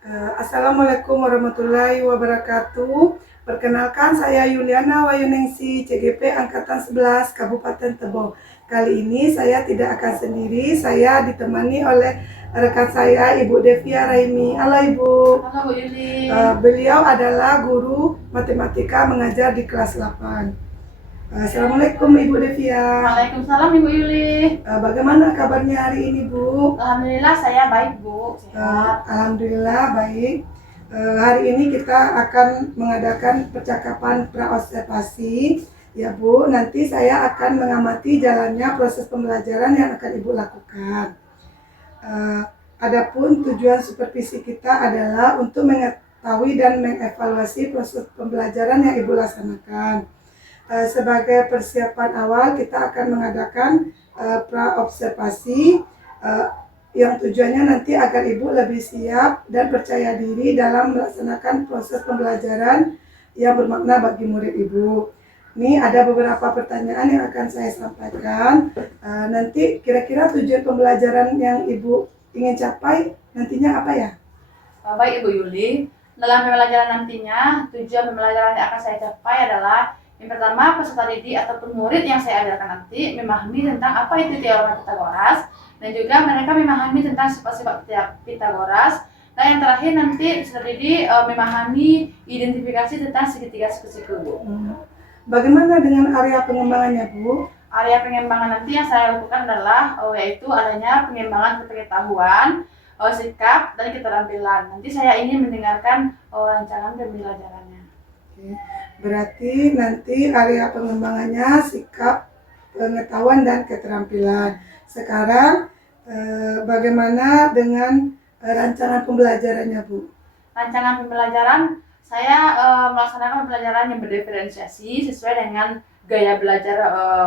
Assalamualaikum warahmatullahi wabarakatuh. Perkenalkan, saya Yuliana Wayuningsi, CGP Angkatan 11 Kabupaten Tebo. Kali ini saya tidak akan sendiri, saya ditemani oleh rekan saya Ibu Devia Raimi. Halo Ibu. Halo Bu Yuli. Beliau adalah guru matematika mengajar di kelas 8. Assalamualaikum Ibu Devia. Waalaikumsalam Ibu Yuli. Bagaimana kabarnya hari ini Bu? Alhamdulillah saya baik Bu, sehat. Alhamdulillah baik. Hari ini kita akan mengadakan percakapan praobservasi ya Bu. Nanti saya akan mengamati jalannya proses pembelajaran yang akan Ibu lakukan. Adapun tujuan supervisi kita adalah untuk mengetahui dan mengevaluasi proses pembelajaran yang Ibu laksanakan. Sebagai persiapan awal kita akan mengadakan praobservasi yang tujuannya nanti agar Ibu lebih siap dan percaya diri dalam melaksanakan proses pembelajaran yang bermakna bagi murid Ibu. Ini ada beberapa pertanyaan yang akan saya sampaikan. Nanti kira-kira tujuan pembelajaran yang Ibu ingin capai nantinya apa ya? Baik Ibu Yuli, dalam pembelajaran nantinya tujuan pembelajaran yang akan saya capai adalah yang pertama, peserta didik ataupun murid yang saya ajarkan nanti memahami tentang apa itu teorema Pitagoras, dan juga mereka memahami tentang sifat-sifat Pitagoras, dan yang terakhir nanti peserta didik memahami identifikasi tentang segitiga spesiku Bu. Bagaimana dengan area pengembangannya Bu? Area pengembangan nanti yang saya lakukan adalah yaitu adanya pengembangan pengetahuan, sikap, dan keterampilan. Nanti saya ingin mendengarkan rancangan pembelajarannya. Berarti nanti area pengembangannya sikap, pengetahuan, dan keterampilan. Sekarang bagaimana dengan rancangan pembelajarannya Bu? Rancangan pembelajaran saya melaksanakan pembelajaran yang berdiferensiasi sesuai dengan gaya belajar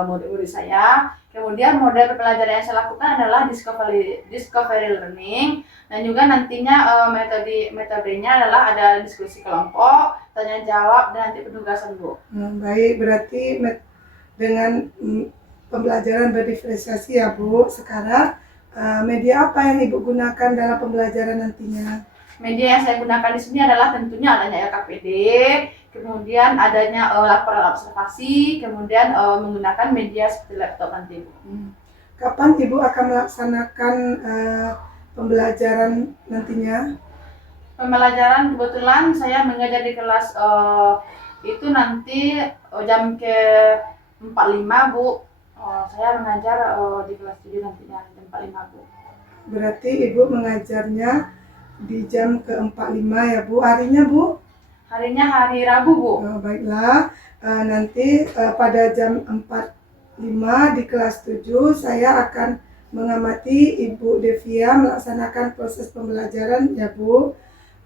murid-murid saya. Kemudian model pembelajaran yang saya lakukan adalah discovery learning, dan juga nantinya metodenya adalah ada diskusi kelompok, tanya jawab, dan nanti penugasan Bu. Baik, berarti dengan pembelajaran berdiferensiasi ya Bu. Sekarang media apa yang Ibu gunakan dalam pembelajaran nantinya? Media yang saya gunakan di sini adalah tentunya adanya LKPD, kemudian adanya laporan observasi, kemudian menggunakan media seperti laptop nanti. Kapan Ibu akan melaksanakan pembelajaran nantinya? Pembelajaran kebetulan saya mengajar di kelas itu nanti jam ke 45 Bu. Saya mengajar di kelas 7 nantinya jam 45 Bu. Berarti Ibu mengajarnya di jam ke-45 ya Bu. Harinya Bu? Harinya hari Rabu Bu. Baiklah, nanti pada jam 45 di kelas 7 saya akan mengamati Ibu Devia melaksanakan proses pembelajaran ya Bu.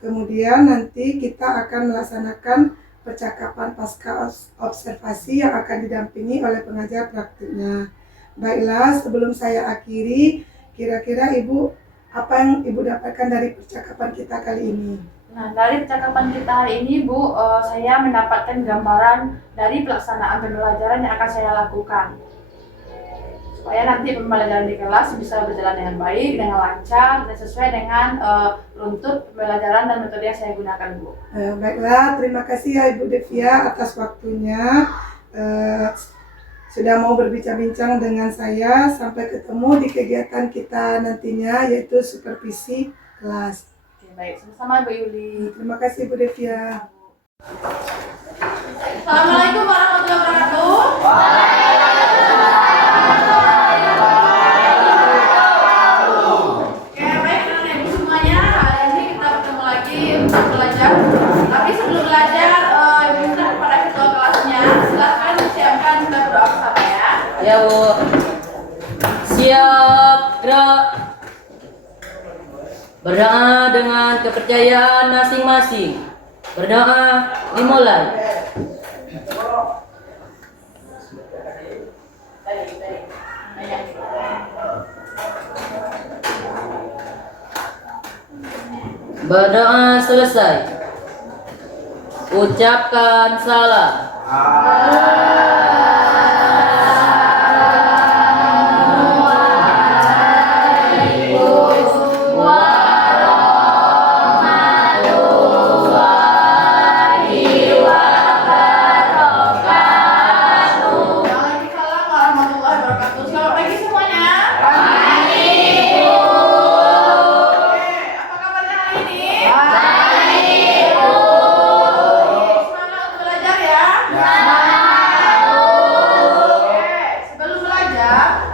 Kemudian nanti kita akan melaksanakan percakapan pasca observasi yang akan didampingi oleh pengajar praktiknya. Baiklah, sebelum saya akhiri, kira-kira Ibu apa yang Ibu dapatkan dari percakapan kita kali ini? Nah, dari percakapan kita hari ini Bu, saya mendapatkan gambaran dari pelaksanaan pembelajaran yang akan saya lakukan. Supaya nanti pembelajaran di kelas bisa berjalan dengan baik, dengan lancar, dan sesuai dengan runtut pembelajaran dan metode yang saya gunakan Bu. Baiklah, terima kasih ya Ibu Devia atas waktunya. Sudah mau berbincang-bincang dengan saya. Sampai ketemu di kegiatan kita nantinya, yaitu supervisi kelas. Oke, baik, sama-sama Bu Yuli. Terima kasih Bu Devia. Assalamualaikum warahmatullahi wabarakatuh. Oke, baik anak ibu semuanya, hari ini kita bertemu lagi untuk belajar. Tapi sebelum belajar, minta kepada ketua kelasnya, silakan siapkan kita berdoa bersama ya. Ya Bu. Siap, gerak. Berdoa dengan kepercayaan masing-masing. Berdoa dimulai. Berdoa selesai. Ucapkan salam. Baik. Semangat untuk belajar ya. Oke, sebelum belajar,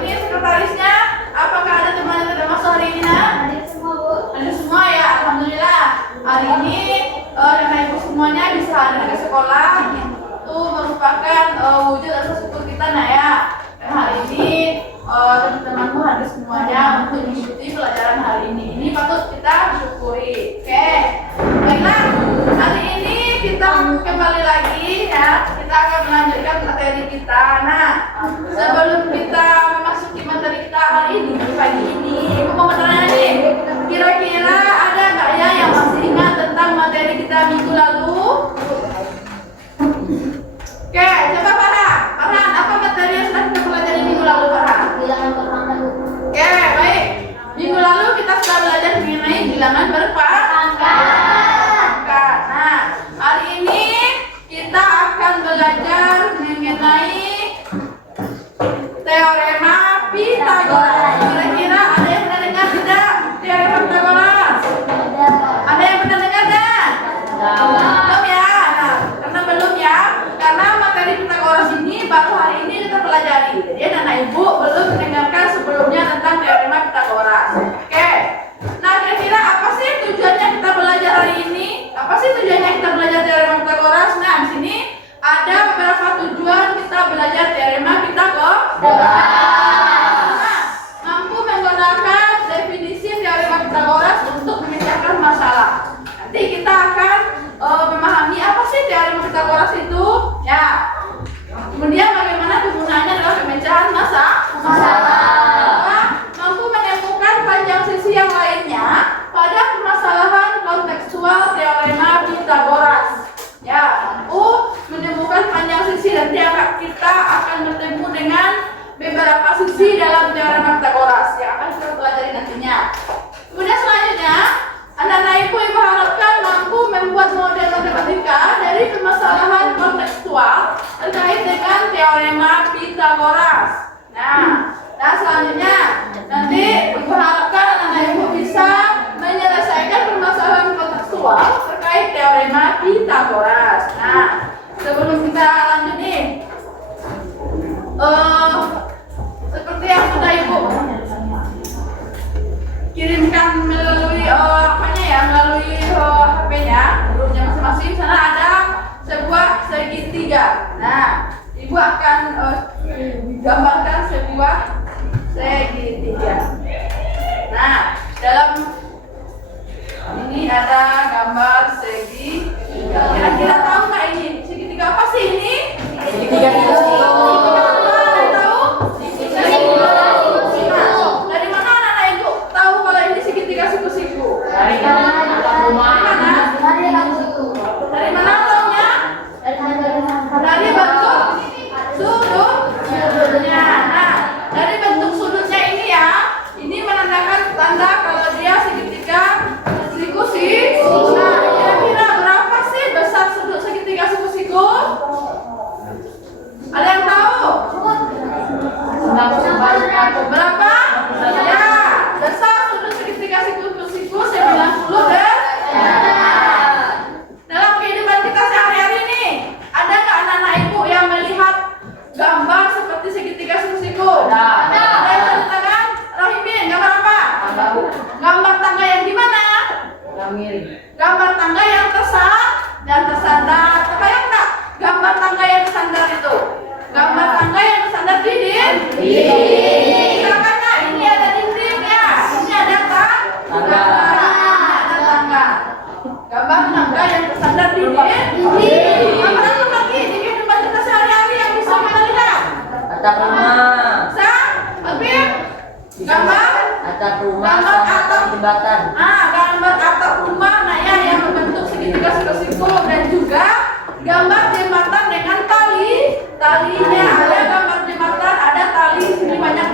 ini sekretarisnya, apakah ada teman yang tidak masuk hari ini? Ada semua ya, alhamdulillah. Hari ini Bapak Ibu semuanya bisa hadir ke sekolah. Itu merupakan wujud rasa syukur kita ya. Dan hari ini teman-temanku hadir semuanya untuk mengikuti pelajaran hari ini. Ini patut kita syukuri. Oke, baiklah. Hari ini kita kembali lagi ya. Kita akan melanjutkan materi kita. Nah, sebelum kita memasuki materi kita hari ini pagi ini, Ibu mau bertanya nih. Kira-kira ada nggak ya yang masih ingat tentang materi kita minggu lalu? Oke, coba Farhan. Farhan, apa materi yang sudah kita pelajari minggu lalu, Farhan? Oke, baik. Minggu lalu kita sudah belajar mengenai bilangan berpangkat. Nah, hari ini kita akan belajar mengenai teorema Pythagoras. Kira-kira ada yang pernah dengar tidak teorema Pythagoras? Ada yang pernah dengar tidak? Belum ya? Nah, karena belum ya, karena materi Pythagoras ini baru hari ini kita pelajari. Jadi anak ibu belum mendengarkan sebelumnya tentang teorema Pythagoras. Oke. Nah, kira-kira apa sih tujuannya kita belajar hari ini? Apa sih tujuannya kita belajar teorema Pythagoras? Nah, di sini ada beberapa tujuan kita belajar teorema Pythagoras. Nah, mampu menggunakan definisi teorema Pythagoras untuk memecahkan masalah. Nanti kita akan memahami apa sih teorema Pythagoras itu, ya. Kemudian bagaimana penggunaannya dalam pemecahan masalah. Mampu menemukan panjang sisi yang lainnya pada permasalahan kontekstual teorema Pythagoras. Ya, mampu menemukan panjang sisi dan kita akan bertemu dengan beberapa sisi dalam teorema Pythagoras yang akan kita pelajari nantinya. Kemudian selanjutnya, anak-anak ibu harapkan mampu membuat model matematika dari permasalahan kontekstual terkait dengan teorema Pythagoras. Nah, selanjutnya nanti ibu harapkan anak-anak ibu bisa menyelesaikan permasalahan kontekstual terkait teorema Pythagoras. Nah, sebelum kita lanjut nih, seperti yang sudah ibu kirimkan melalui melalui HP-nya, grupnya masing-masing. Sana ada sebuah segitiga. Nah, ibu akan gambarkan sebuah segitiga. Nah, dalam ini ada gambar segitiga. Kira-kira tahu nggak ini segitiga apa sih ini? Segitiga itu. Dari mana anak-anak ibu tahu kalau ini segitiga siku-siku? Dari rumah. Dari mana taunya? Dari bentuk sudutnya. Nah, dari bentuk sudutnya ini ya, ini menandakan tanda kalau dia segitiga siku-siku. Nah, kira-kira berapa sih besar sudut segitiga siku-siku? Ada yang tahu? Berapa? Ya, besar sudut segitiga siku-siku 90 derajat. Dalam kehidupan kita sehari-hari ini, ada nggak anak-anak ibu yang melihat gambar seperti segitiga siku-siku? Ada yang tanda tangan? Rohimin, gambar apa? Gambar tangga yang gimana? Gambar tangga yang tersandar. Terbayang nggak gambar tangga yang tersandar itu? Gambar tangga yang bersandar di dinding. Misalkan ini ada dinding ya, ini ada tangga. Gambar tangga yang bersandar di dinding. Gambar apa lagi di kehidupan kita sehari-hari yang bisa kita lihat? Atap rumah. Lebih gambar Atap rumah gambar sama atap jembatan. gambar atap rumah yang berbentuk segitiga siku-siku, dan juga gambar jembatan dengan talinya. Ada gambar jembatan, ada tali, ini banyak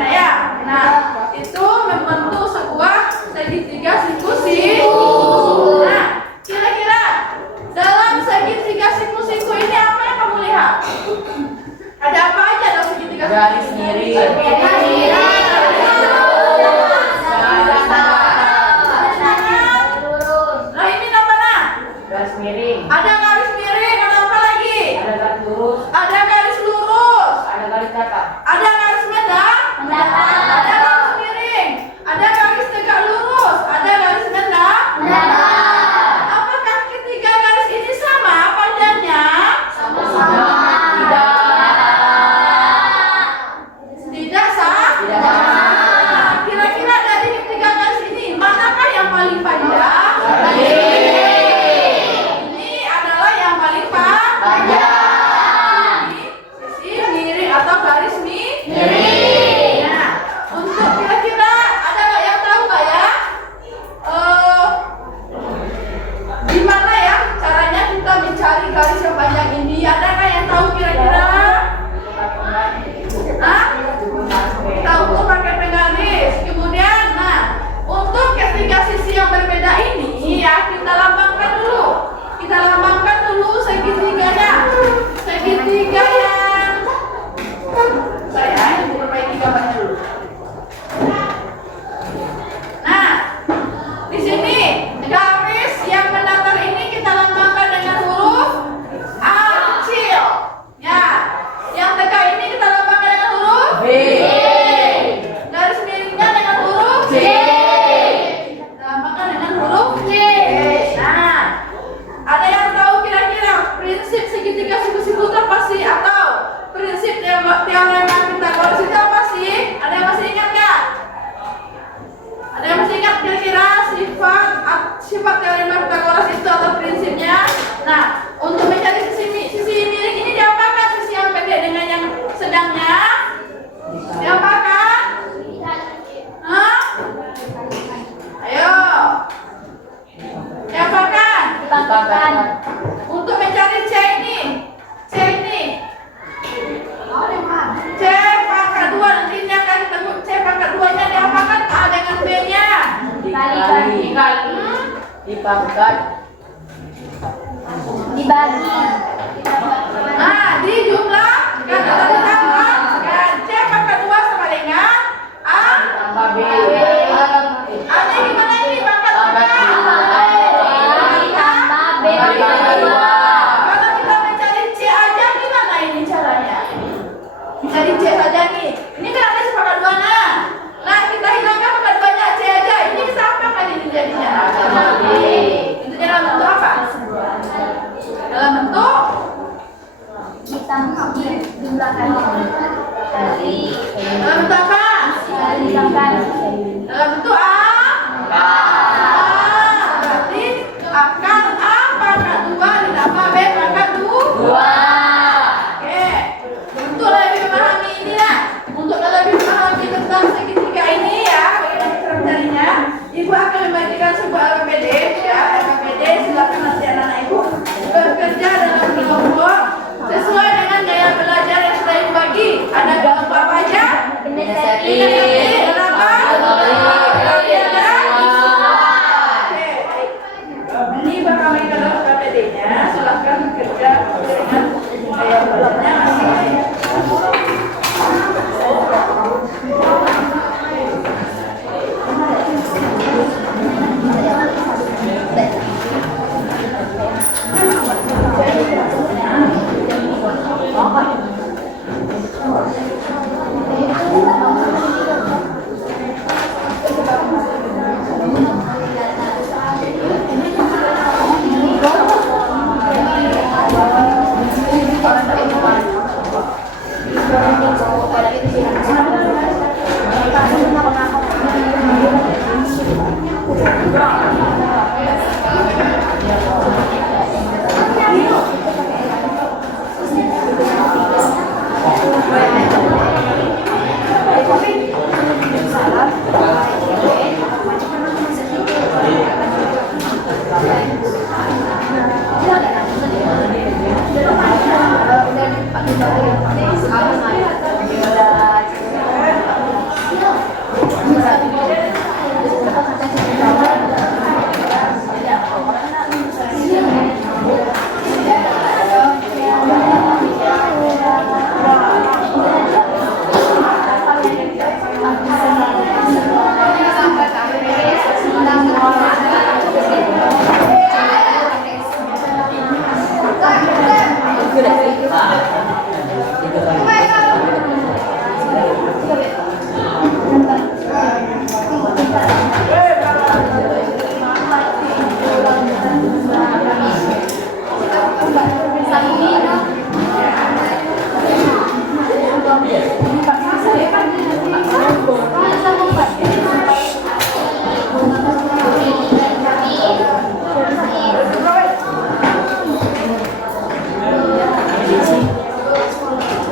Dipangkat. Dibagi. Di jumlah kata ditambah dan C pangkat 2 sama dengan A. Tambah B. A-nya gimana ini pangkat Pangkat Ditambah B tambah 2. Kalau kita mencari C aja gimana ini caranya? Mencari C saja nih. Ini kan ada sepangkat 2 nah. Nah, kita hilangkan pangkat 2-nya C aja. Ini bisa apa kan ini jadinya? Itu dalam bentuk apa? Dalam bentuk ditambah jumlahkan kali dalam bentuk apa? ditambahkan Dalam bentuk A. Berarti akan A pangkat 2 ditambah B pangkat 2. Oke. Untuk lebih memahami ini lah. Untuk lebih memahami tentang segitiga ini ya, bagaimana cara mencarinya, Ibu akan membagikan sebuah LKPD ya. LKPD silakan nanti anak-anak Ibu bekerja dalam kelompok sesuai dengan gaya belajar yang sudah Ibu bagi. Ada kelompok apa aja? kinesetik Kenapa? Ini bakal mengikat LKPD-nya. Silakan bekerja dengan gaya belajarnya masing-masing.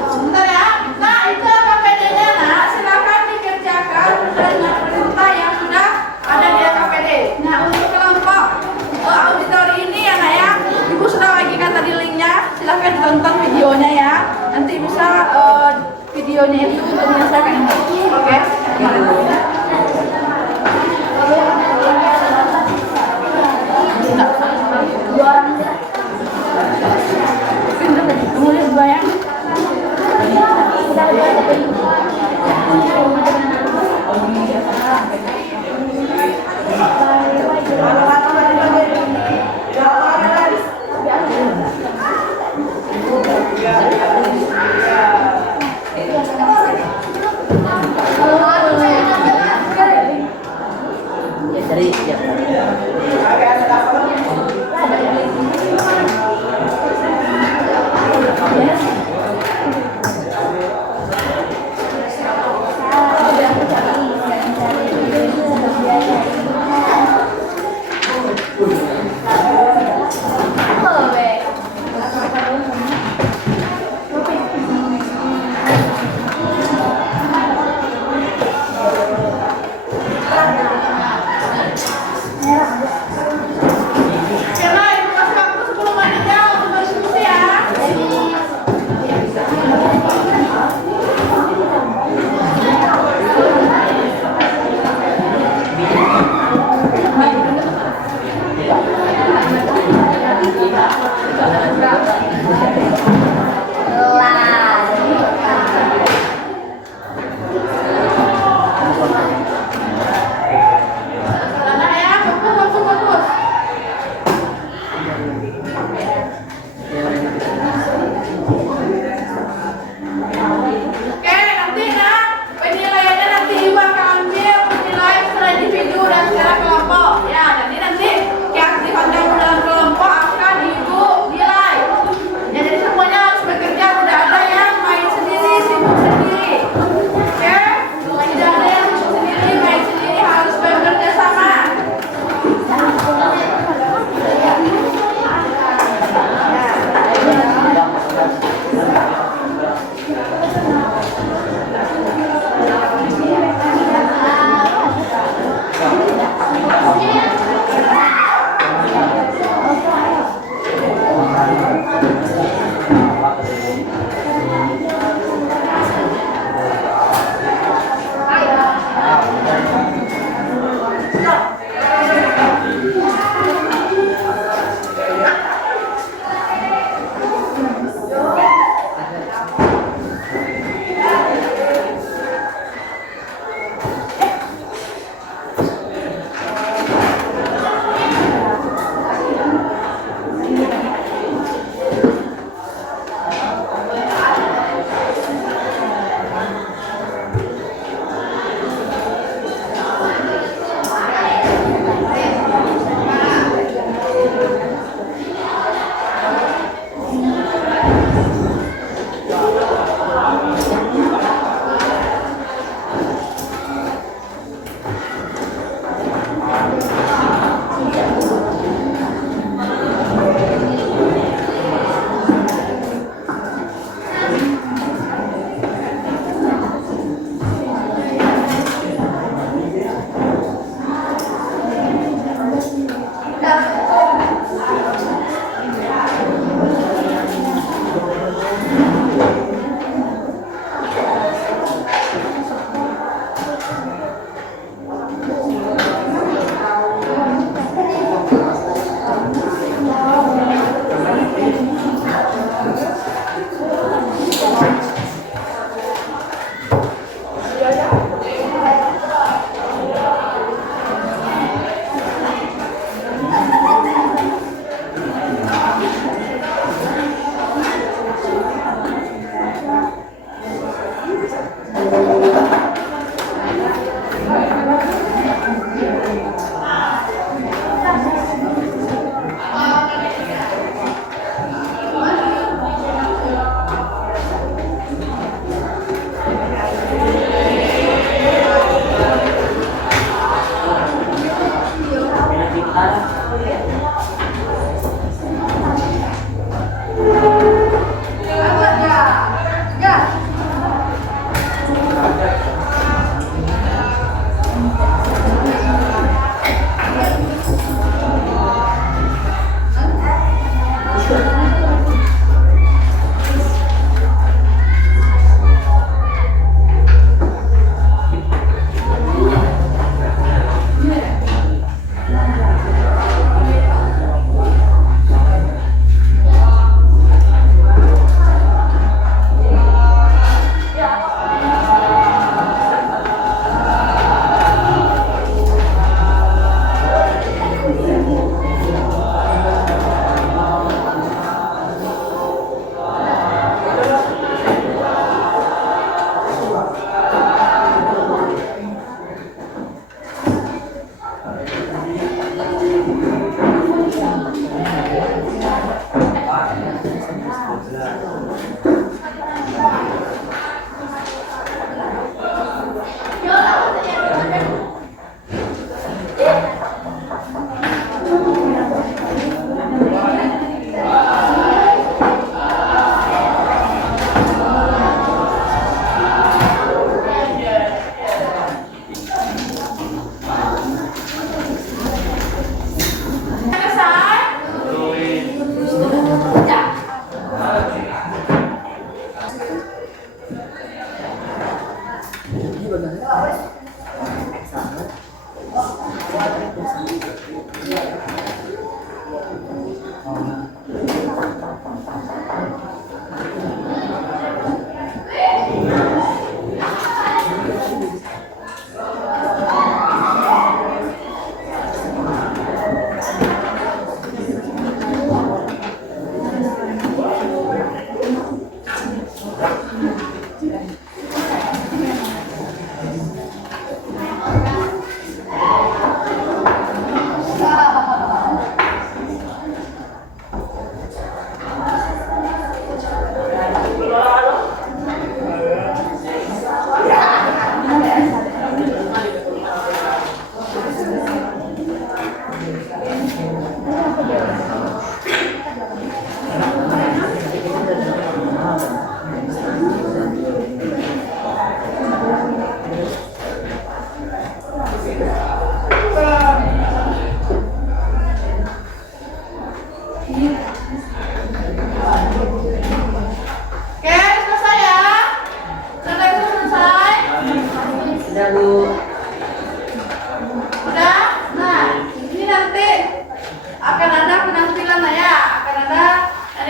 Sebentar ya. Nah, itu LKPD-nya. Nah, silakan dikerjakan dengan perintah yang sudah ada di LKPD. Nah, untuk kelompok auditori ini ya, Nak ya. Ibu sudah bagikan tadi linknya. Silakan tonton videonya ya. Nanti bisa videonya itu untuk menyelesaikan ini. Oke. Nulis dua ya. Keluar.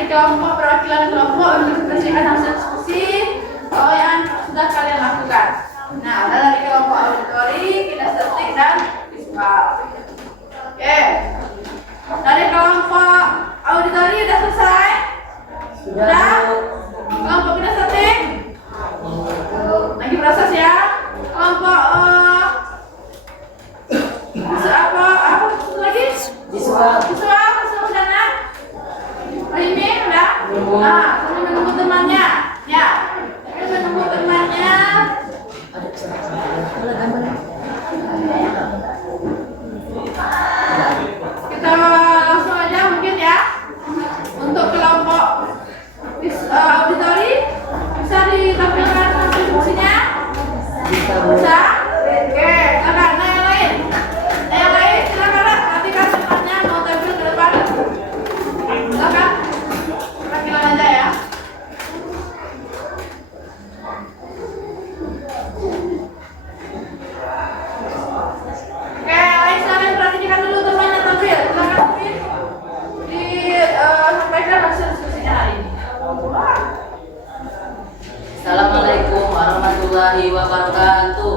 kelompok perwakilan kelompok untuk membersihkan hasil diskusi yang sudah kalian lakukan. Nah, dari kelompok auditori, kinestetik, dan visual. Oke. Dari kelompok auditori sudah selesai? Sudah? Kelompok kinestetik? Lagi proses ya. Kelompok apa lagi? Visual dana. Ini udah? Nah, sambil menunggu temannya. Ya. Sambil menunggu temannya. Kita langsung aja mungkin ya. Untuk kelompok auditori bisa ditampilkan hasil fungsinya? Bisa? Oke, silakan. Nah, yang lain. Yang lain silakan perhatikan temannya mau tampil ke depan. Silakan. Perwakilan aja ya. Oke, lain silakan perhatikan dulu temannya tampil. Silakan mungkin disampaikan hasil diskusinya hari ini. Assalamualaikum warahmatullahi wabarakatuh.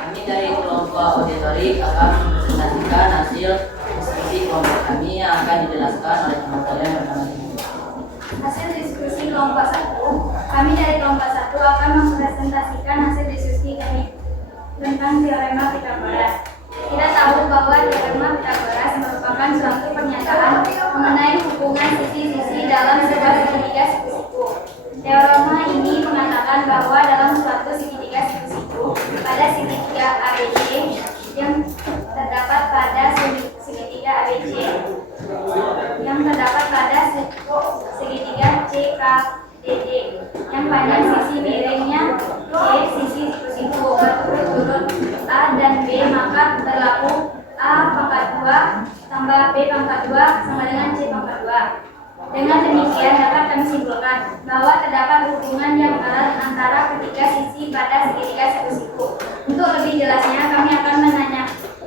Kami dari kelompok auditori akan mempresentasikan hasil diskusi kelompok kami yang akan dijelaskan oleh teman-teman yang bernama ini. Hasil diskusi kelompok 1. Kami dari kelompok 1 akan mempresentasikan hasil diskusi kami tentang teorema Pythagoras. Kita tahu bahwa teorema Pythagoras merupakan suatu pernyataan mengenai hubungan sisi-sisi dalam sebuah segitiga siku-siku. Teorema ini mengatakan bahwa dalam suatu segitiga siku-siku pada segitiga ABC yang terdapat pada segitiga ABC yang terdapat pada segitiga CKDD yang panjang sisi miringnya C sisi siku berturut-turut A dan B, maka berlaku A pangkat 2 tambah B pangkat 2 sama dengan C pangkat 2. Dengan demikian dapat kami simpulkan bahwa terdapat hubungan yang erat antara ketiga sisi pada segitiga satu siku. Untuk lebih jelasnya kami akan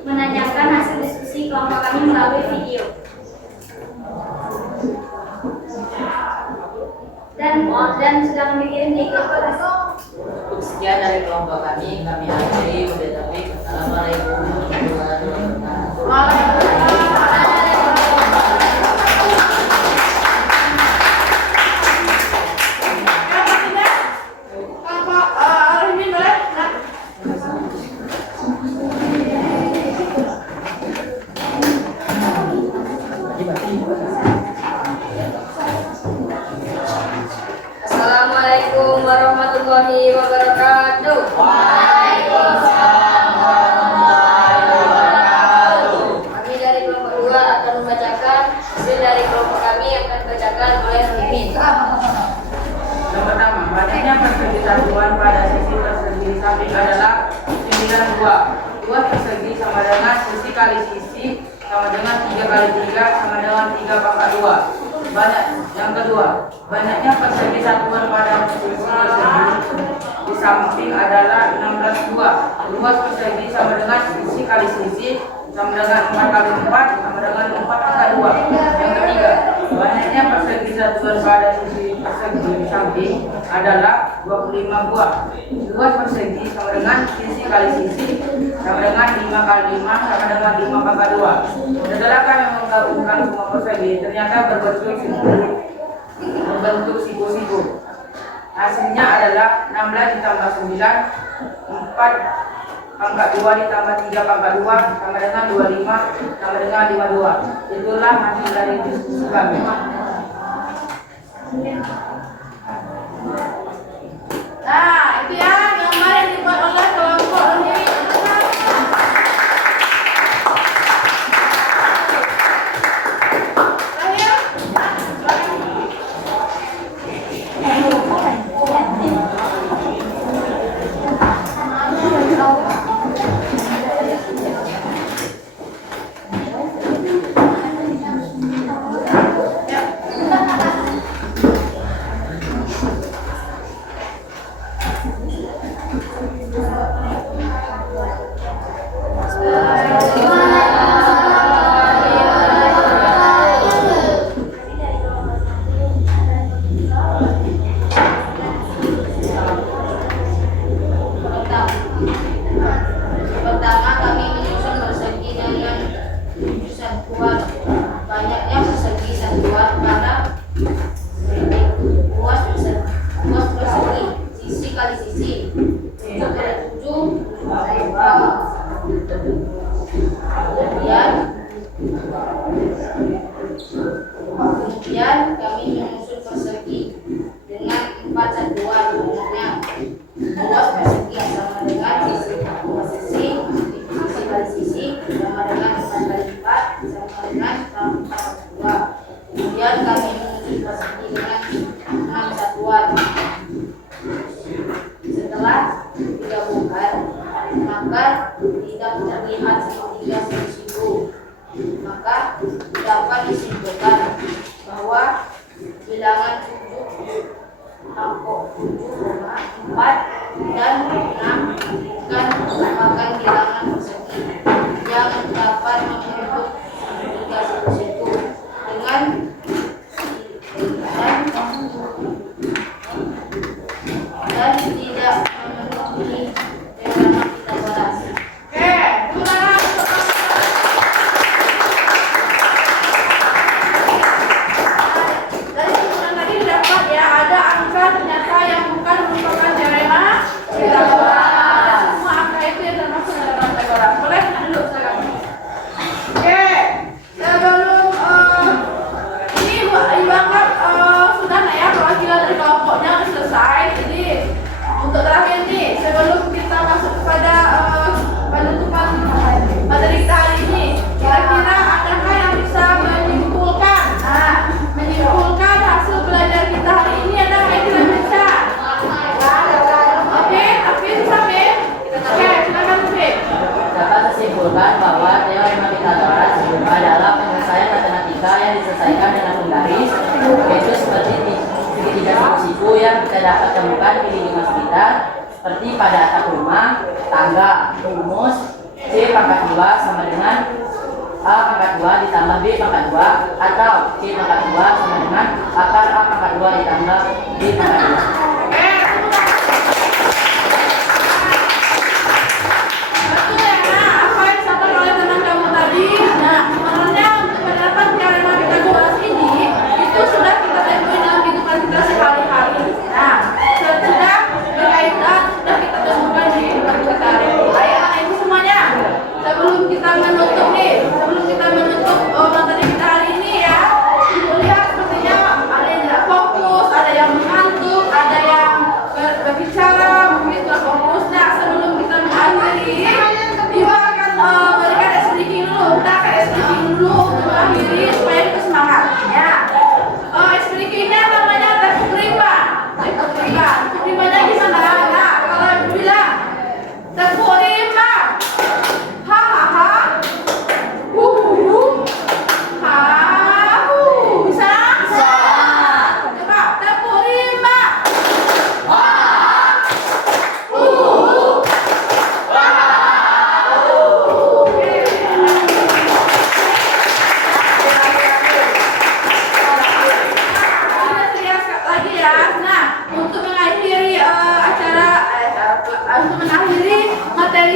menanyakan hasil diskusi kelompok kami melalui video. Dan sudah kami kirim di grup kelas. Sekian dari kelompok kami akhiri. Assalamualaikum warahmatullahi wabarakatuh. Assalamualaikum warahmatullahi wabarakatuh. Waalaikumsalam warahmatullahi wabarakatuh. Kami dari kelompok 2 akan membacakan hasil dari kelompok kami yang akan dibacakan oleh Mimin. Yang pertama, banyaknya persegi satuan pada sisi persegi samping adalah 92. Dua persegi sama dengan sisi kali sisi sama dengan 3 kali 3 sama dengan 3 pangkat 2. Yang kedua, banyaknya persegi satuan pada sisi persegi di samping adalah 16 dua persegi sama dengan sisi kali sisi sama dengan 4 kali 4 sama dengan 4 pangkat 2. Yang ketiga, banyaknya persegi satuan pada sisi persegi di samping adalah 25 buah. Dua persegi sama dengan sisi kali sisi sama dengan 5 kali 5 sama dengan 5 pangkat 2. Setelah kami menggabungkan semua persegi, ternyata berbentuk siku-siku. Hasilnya adalah 16 ditambah 9, 4 pangkat 2 ditambah 3 pangkat 2 sama dengan 25 sama dengan 52. Itulah hasil dari diskusi kami. Nah, itu ya gambar yang dibuat oleh kelompok ini. Pertama, kami menyusun persegi dengan satuan banyaknya persegi satuan pada luas persegi sisi kali sisi 7 kali 7 kemudian kami menyusun persegi dengan 4 satuan banyaknya luas persegi yang sama dengan sisi kali sisi sama dengan 4 kali 4 sama dengan 4 kali 2. Kemudian kami menyusun persegi dengan 6 satuan. Setelah digabungkan, maka tidak terlihat segitiga siku. Maka dapat disimpulkan bahwa bilangan 7, angka 7,4 dan 6 bukan merupakan bilangan persegi yang dapat membentuk segitiga siku dengan dan tidak memenuhi teorema Pythagoras. Oke, gimana? Dari hitungan tadi didapat ya, ada angka ternyata yang bukan merupakan teorema Pythagoras. Semua angka itu yang termasuk dalam Pythagoras. seperti pada atap rumah, tangga, rumus C pangkat 2 sama dengan A pangkat 2 ditambah B pangkat 2 atau C pangkat 2 sama dengan akar A pangkat 2 ditambah B pangkat 2.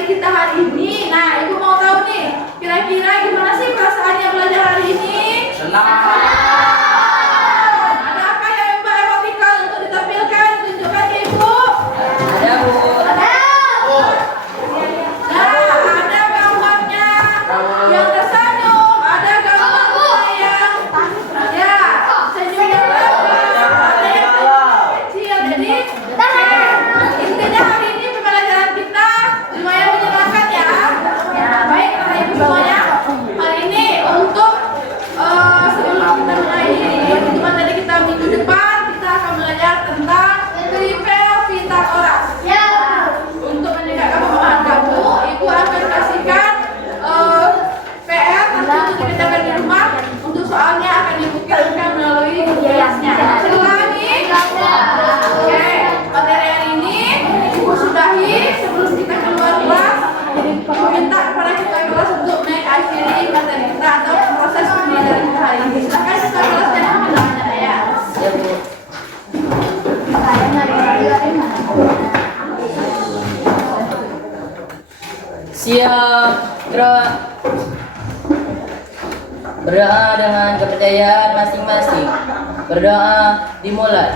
Kita hari ini, nah ibu mau tahu nih, kira-kira gimana sih perasaannya belajar hari ini? Senang. Ada apa yang erotikal untuk ditampilkan? Tunjukkan ke ibu. Ada Bu. Nah, ada gambarnya yang tersenyum, ada gambar yang senyum yang lebar, ada yang kecil. Jadi intinya hari ini pembelajaran kita lumayan menyenangkan ya. Baik Bapak Ibu semuanya, hari ini untuk sebelum kita mengakhiri pertemuan tadi kita minggu depan kita akan belajar tentang tripel Pythagoras. Untuk meningkatkan pemahaman kamu, ibu akan kasihkan PR nanti untuk dikerjakan di rumah. Untuk soalnya akan ibu kirimkan melalui kelasnya. Selangi. Oke, materi hari ini ibu sudahi. Sebelum kita keluar kelas, ibu minta kepada kita kelas untuk mengakhiri materi kita atau proses pembelajaran kita hari ini. Silakan kita kelas dan penjelasannya ya. Ya Bu. Siap, gerak. Berdoa dengan kepercayaan masing-masing. Berdoa dimulai.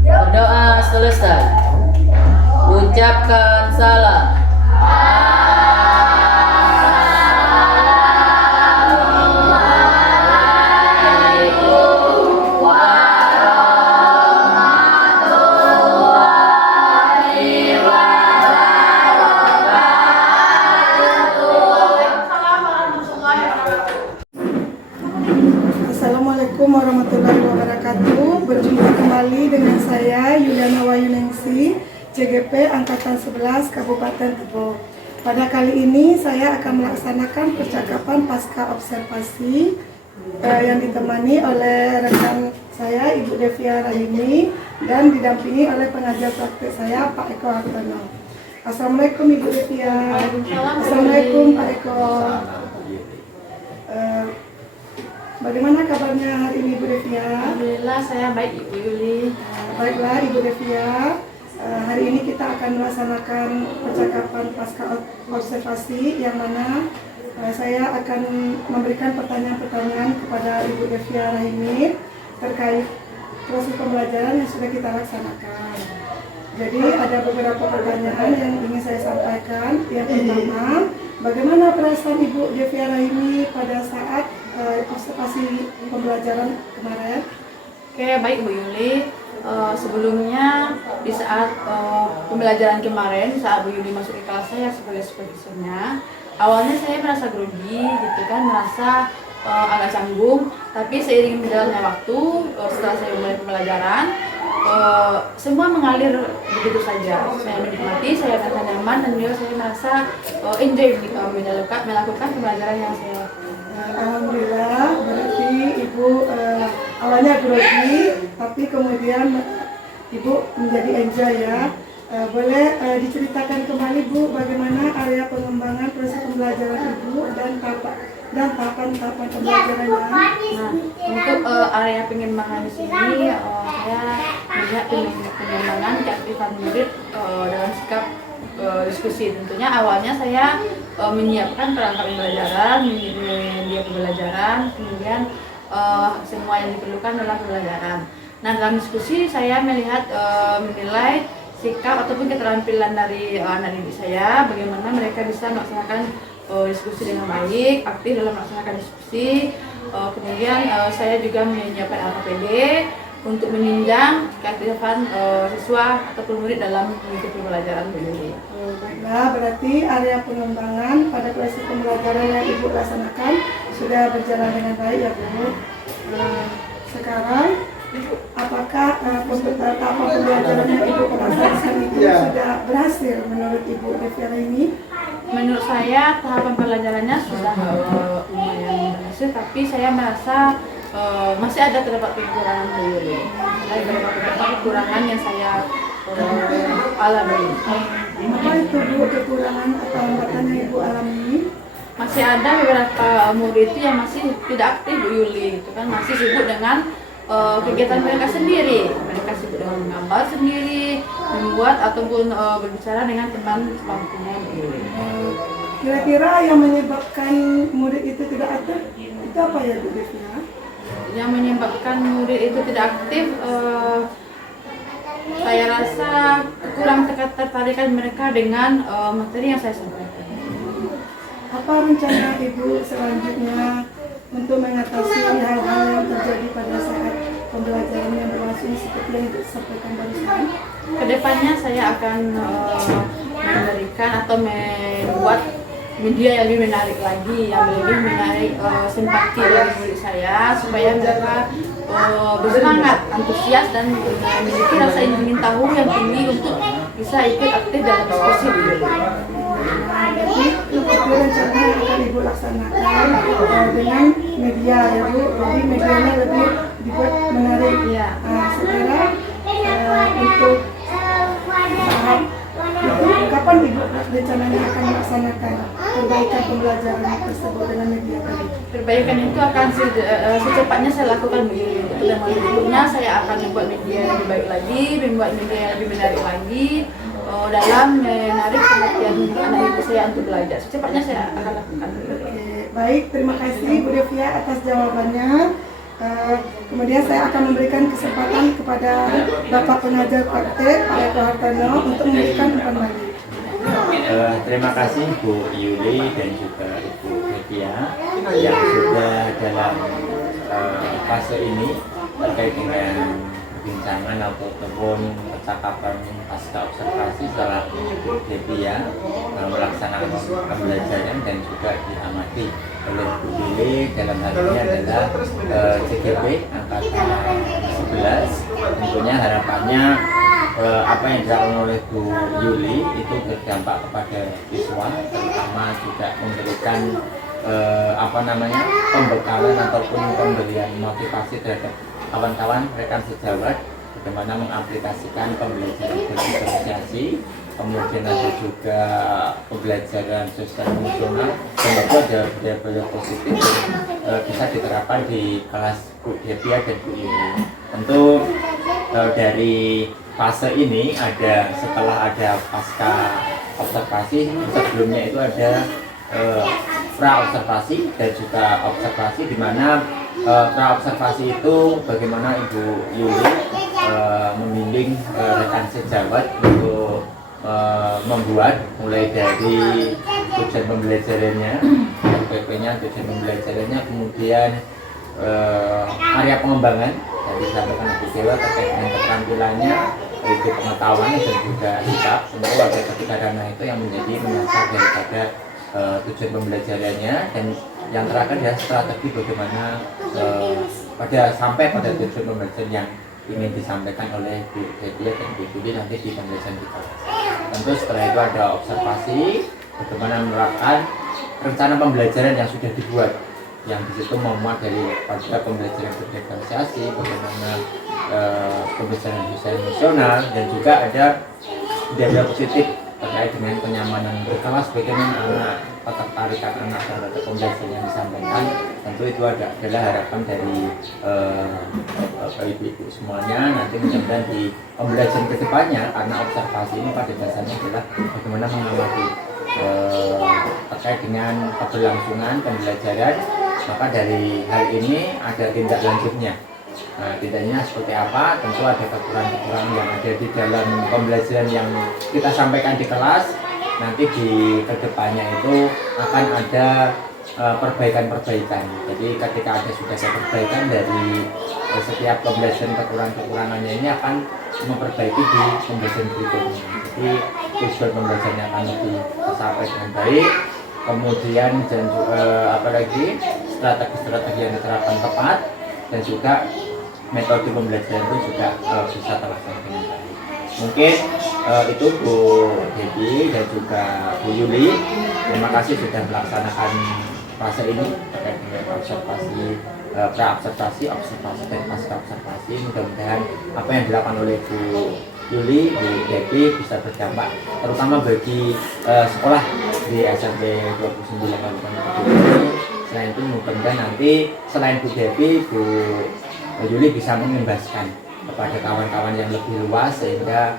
Berdoa selesai. Ucapkan salam. Assalamualaikum warahmatullahi wabarakatuh. Berjumpa kembali dengan saya Yuliana Wayuningsi, CGP Angkatan 11 Kabupaten Tebo. Pada kali ini saya akan melaksanakan percakapan pasca observasi yang ditemani oleh rekan saya Ibu Devia Rahimi dan didampingi oleh pengajar praktik saya Pak Eko Hartono. Assalamualaikum Ibu Devia. Assalamualaikum Pak Eko. Bagaimana kabarnya hari ini Ibu Devia? Alhamdulillah saya baik Ibu Yuli. Baiklah Ibu Devia, hari ini kita akan melaksanakan percakapan pasca observasi yang mana saya akan memberikan pertanyaan-pertanyaan kepada Ibu Devia Rahimi terkait proses pembelajaran yang sudah kita laksanakan. Jadi ada beberapa pertanyaan yang ingin saya sampaikan. Yang pertama, bagaimana perasaan Ibu Devia Rahimi pada saat observasi pembelajaran kemarin? Oke, baik Bu Yuli. Sebelumnya di saat pembelajaran kemarin, saat Bu Yuli masuk ke kelas saya sebagai supervisornya, awalnya saya merasa grogi gitu kan, merasa agak canggung. Tapi seiring berjalannya waktu, setelah saya mulai pembelajaran, semua mengalir begitu saja. Saya menikmati, saya merasa nyaman, dan juga saya merasa enjoy melakukan pembelajaran yang saya lakukan. Alhamdulillah, berarti Ibu awalnya grogi, tapi kemudian Ibu menjadi enjoy ya. Boleh diceritakan kembali Bu bagaimana area pengembangan proses pembelajaran Ibu dan tahapan-tahapan pembelajarannya. Nah, untuk area pengembangan di sini saya melihat pengembangan keaktifan murid dalam sikap diskusi. Tentunya awalnya saya menyiapkan perangkat pembelajaran, media pembelajaran, kemudian semua yang diperlukan dalam pembelajaran. Nah, dalam diskusi saya melihat menilai sikap ataupun keterampilan dari anak didik saya, bagaimana mereka bisa melaksanakan diskusi dengan baik, aktif dalam melaksanakan diskusi. Kemudian saya juga menyiapkan LKPD untuk menunjang keaktifan siswa ataupun murid dalam mengikuti pembelajaran Bu Yuli. Baiklah, berarti area pengembangan pada proses pembelajaran yang Ibu laksanakan sudah berjalan dengan baik ya Bu. Sekarang apakah tahapan pembelajaran yang Ibu laksanakan itu sudah berhasil menurut Ibu Devia ini? Menurut saya tahapan pembelajarannya sudah lumayan berhasil, tapi saya merasa masih ada terdapat kekurangan Bu Yuli. Ada beberapa kekurangan yang saya alami. Apa itu Bu kekurangan atau hambatan yang Ibu alami? Masih ada beberapa murid itu yang masih tidak aktif Bu Yuli, itu kan masih sibuk dengan kegiatan mereka sendiri. Mereka sibuk dengan menggambar sendiri, membuat ataupun berbicara dengan teman sebangkunya Bu Yuli. Kira-kira yang menyebabkan murid itu tidak aktif itu apa ya Bu Devia? Yang menyebabkan murid itu tidak aktif, saya rasa kurang ketertarikan mereka dengan materi yang saya sampaikan. Apa rencana Ibu selanjutnya untuk mengatasi hal-hal yang terjadi pada saat pembelajaran yang berlangsung seperti yang disampaikan barusan? Kedepannya saya akan memberikan atau membuat media yang lebih menarik lagi, yang lebih menarik simpati dari murid saya, supaya mereka bersemangat, antusias, dan memiliki rasa ingin tahu yang tinggi untuk bisa ikut aktif dalam diskusi. Jadi itu rencananya akan Ibu laksanakan dengan media ya Bu, jadi medianya lebih dibuat menarik. Iya. Sekarang untuk tahap itu kapan Ibu rencananya akan melaksanakan perbaikan pembelajaran tersebut dengan media tadi? Perbaikan itu akan secepatnya saya lakukan Bu Yuli. Dan berikutnya saya akan membuat media yang lebih baik lagi, membuat media yang lebih menarik lagi dalam menarik perhatian anak ibu saya untuk belajar. Secepatnya saya akan lakukan. Oke, baik, terima kasih Bu Devia atas jawabannya. Kemudian saya akan memberikan kesempatan kepada Bapak Pengajar praktek Pak Eko Hartono untuk memberikan umpan balik. Terima kasih Bu Yuli dan juga Ibu Devia yang sudah dalam fase ini terkait dengan perbincangan ataupun percakapan pasca observasi setelah Ibu Devia melaksanakan pembelajaran dan juga diamati oleh Bu Yuli dalam hal ini adalah CGP angkatan 11. Tentunya harapannya apa yang dilakukan oleh Bu Yuli itu berdampak kepada siswa, terutama juga memberikan pembekalan ataupun pemberian motivasi terhadap kawan-kawan rekan sejawat bagaimana mengaplikasikan pembelajaran berdifferensiasi, kemudian ada juga pembelajaran sosial emosional, dan itu ada budaya positif yang bisa diterapkan di kelas Bu Devia dan Bu Yuli. Tentu dari fase ini setelah ada pasca observasi, sebelumnya itu ada pra observasi dan juga observasi, di mana pra observasi itu bagaimana Ibu Yuli membimbing rekan sejawat untuk membuat mulai dari tujuan pembelajarannya, PP-nya, tujuan pembelajarannya, kemudian area pengembangan yang disampaikan Ibu Dewa terkait dengan keterampilannya, itu pengetahuannya dan juga sikap. Tentu ada ketiga ranah itu yang menjadi mendasar daripada tujuan pembelajarannya, dan yang terakhir adalah strategi bagaimana sampai pada tujuan pembelajaran yang ingin disampaikan oleh Bu Dedia dan Bu Juli nanti di pembelajaran kita. Tentu setelah itu ada observasi bagaimana menerapkan rencana pembelajaran yang sudah dibuat, yang disitu memuat dari pada pembelajaran berdiferensiasi, bagaimana pembelajaran sosial emosional, dan juga ada daya positif terkait dengan kenyamanan berkelas, bagaimana anak, ketertarikan anak terhadap pembelajaran yang disampaikan. Tentu itu adalah harapan dari Bapak Ibu semuanya. Nanti mudah-mudahan di pembelajaran kedepannya, karena observasi ini pada dasarnya adalah bagaimana mengamati terkait dengan keberlangsungan pembelajaran, maka dari hal ini ada tindak lanjutnya. Nah, tidaknya seperti apa? Tentu ada kekurangan-kekurangan yang ada di dalam pembelajaran yang kita sampaikan di kelas. Nanti di kedepannya itu akan ada perbaikan-perbaikan. Jadi ketika sudah ada perbaikan dari setiap pembelajaran, kekurangan-kekurangannya ini akan memperbaiki di pembelajaran berikutnya. Jadi tujuan pembelajarannya akan lebih tercapai dengan baik. Kemudian dan apalagi strategi-strategi yang diterapkan tepat, dan juga metode pembelajaran itu juga bisa terlaksana dengan baik. Mungkin itu Bu Debbie dan juga Bu Yuli. Terima kasih sudah melaksanakan fase ini terkait dengan observasi, pra-observasi, observasi dan pasca observasi. Mudah-mudahan apa yang dilakukan oleh Bu Yuli, Bu Debbie bisa berdampak terutama bagi sekolah di SMP 29 Kabupaten Kediri. Selain itu mudah-mudahan nanti selain Bu Debbie, Bu Yuli bisa mengimbaskan kepada kawan-kawan yang lebih luas, sehingga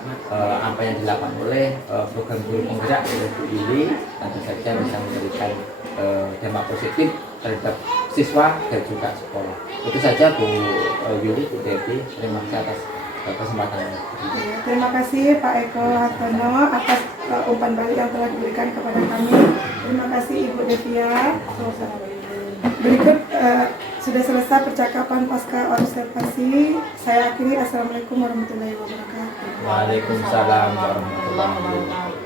apa yang dilakukan oleh program guru penggerak oleh Bu Yuli tentu saja bisa memberikan dampak positif terhadap siswa dan juga sekolah. Itu saja Bu Yuli, Bu Debbie. Terima kasih atas kesempatannya. Terima kasih Pak Eko Hartono atas umpan balik yang telah diberikan kepada kami. Terima kasih Ibu Devia. Berikut sudah selesai percakapan pasca observasi. Saya akhiri. Assalamualaikum warahmatullahi wabarakatuh. Waalaikumsalam warahmatullahi wabarakatuh.